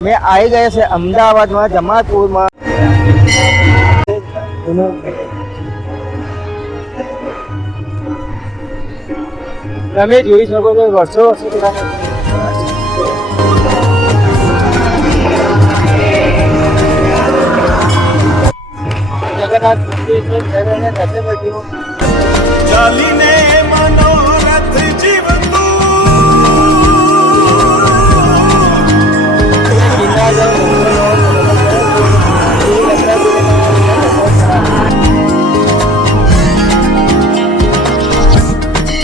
મેં આવી ગયા છે અમદાવાદમાં જમાલપુરમાં. તમે જોઈ શકો છો વર્ષો જગન્નાથ ચાલીને મનોરથ જીવતું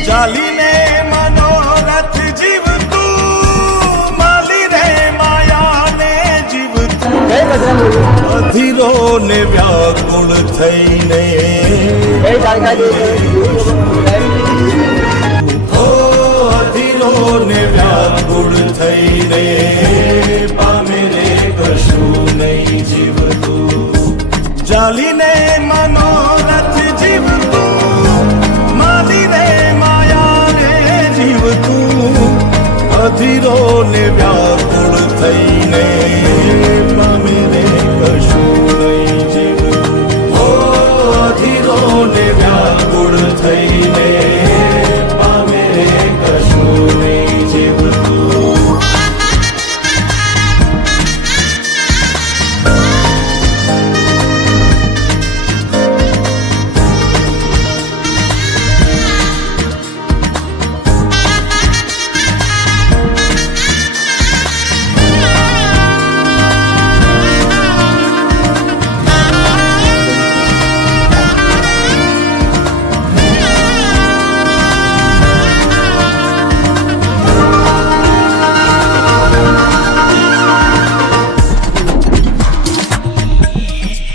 ચાલીને મનોરથ જીવતું માલી રે માયાને જીવતું અધીરો ને વ્યાકુળ થઈને અધીરો ને વ્યાકુળ થઈને પામે રે કશું નહીં જીવતું ચાલીને મનોરથ જીવતું માલી રે માયા રે જીવતું અધીરો ને વ્યાકુળ થઈને પામે રે કશું નહીં જીવતું અધીરો ને વ્યાકુળ થઈને પામે રે કશું નહીં જીવતું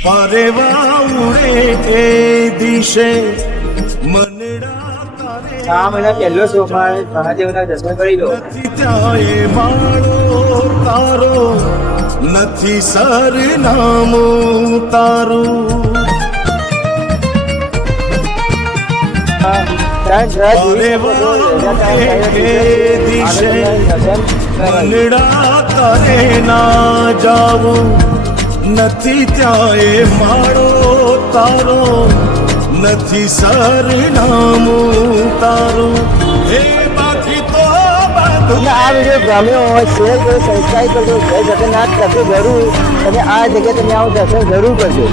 પરેવા ઉડે એ દિશે મનડા તારે 6 મહિના પહેલો સોમવાર મહાદેવના દર્શન કરી લો. નથી ત્યાં એ માળો તારો નથી સરનામું તારું મનડા તારે ના જાવું નથી ત્યાં એ માળો તારો નથી સરનામું તારું એ બાકી તો બધું. આ વિડીયો ગમ્યો હોય શેર કરો, સબસ્ક્રાઈબ કરજો. જય જગન્નાથ કરજો જરૂર. તમે આ જગ્યાએ તમે આવો દર્શન જરૂર કરજો.